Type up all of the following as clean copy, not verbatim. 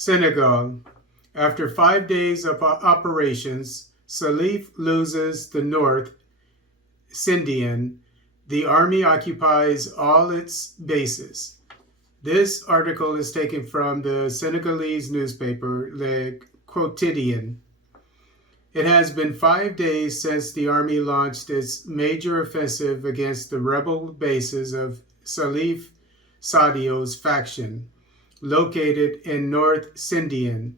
Senegal. After 5 days of operations, Salif loses the north, Sindian. The army occupies all its bases. This article is taken from the Senegalese newspaper, Le Quotidien. It has been 5 days since the army launched its major offensive against the rebel bases of Salif Sadio's faction, located in North Sindian.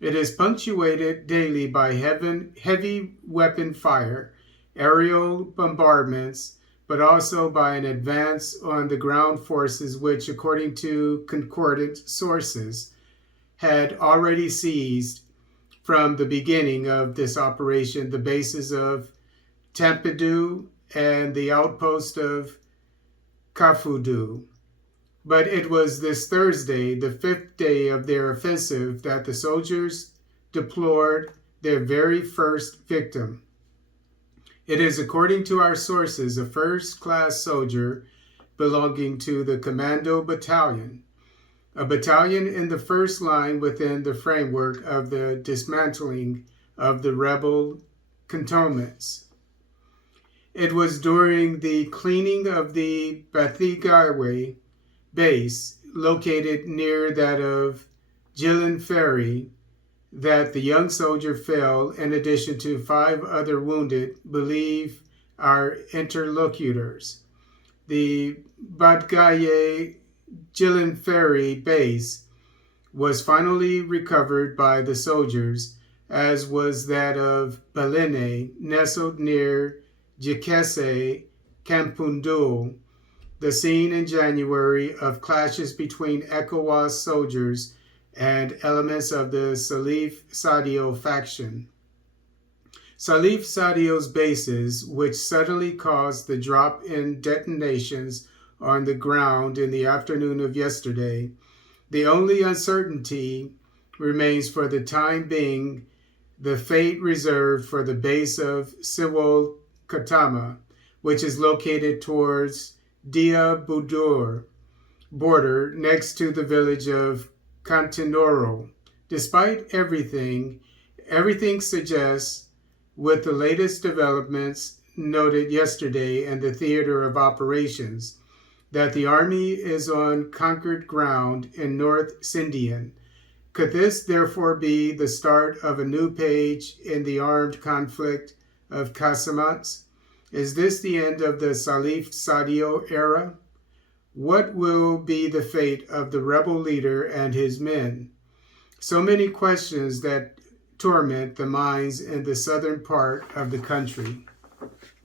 It is punctuated daily by heavy weapon fire, aerial bombardments, but also by an advance on the ground forces which, according to concordant sources, had already seized from the beginning of this operation the bases of Tampidou and the outpost of Kafoudou. But it was this Thursday, the 5th day of their offensive, that the soldiers deplored their very first victim. It is, according to our sources, a first-class soldier belonging to the Commando Battalion, a battalion in the first line within the framework of the dismantling of the rebel cantonments. It was during the cleaning of the Bathigawe base, located near that of Gillen Ferry, that the young soldier fell, in addition to 5 other wounded, believe our interlocutors. The Batgaye Gillen Ferry base was finally recovered by the soldiers, as was that of Balene, nestled near Jikese Kampundu, the scene in January of clashes between ECOWAS soldiers and elements of the Salif Sadio faction. Salif Sadio's bases, which suddenly caused the drop in detonations on the ground in the afternoon of yesterday, the only uncertainty remains for the time being the fate reserved for the base of Siwol Katama, which is located towards Dia Budur border next to the village of Cantinoro. Despite everything suggests, with the latest developments noted yesterday in the theater of operations, that the army is on conquered ground in North Sindian. Could this therefore be the start of a new page in the armed conflict of Casamance? Is this the end of the Salif Sadio era? What will be the fate of the rebel leader and his men? So many questions that torment the minds in the southern part of the country.